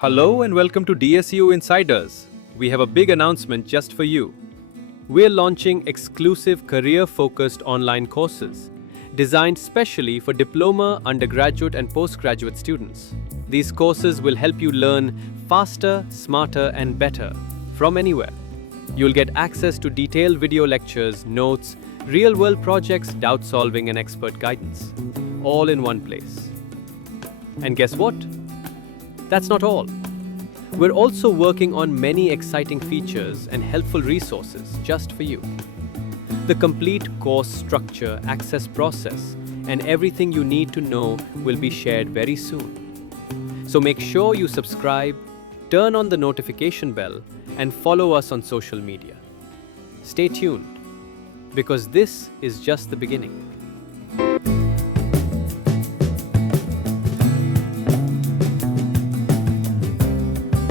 Hello and welcome to DSEU Insiders. We have a big announcement just for you. We're launching exclusive career-focused online courses designed specially for diploma, undergraduate and postgraduate students. These courses will help you learn faster, smarter and better from anywhere. You'll get access to detailed video lectures, notes, real-world projects, doubt solving and expert guidance, all in one place. And guess what? That's not all. We're also working on many exciting features and helpful resources just for you. The complete course structure, access process, and everything you need to know will be shared very soon. So make sure you subscribe, turn on the notification bell, and follow us on social media. Stay tuned, because this is just the beginning.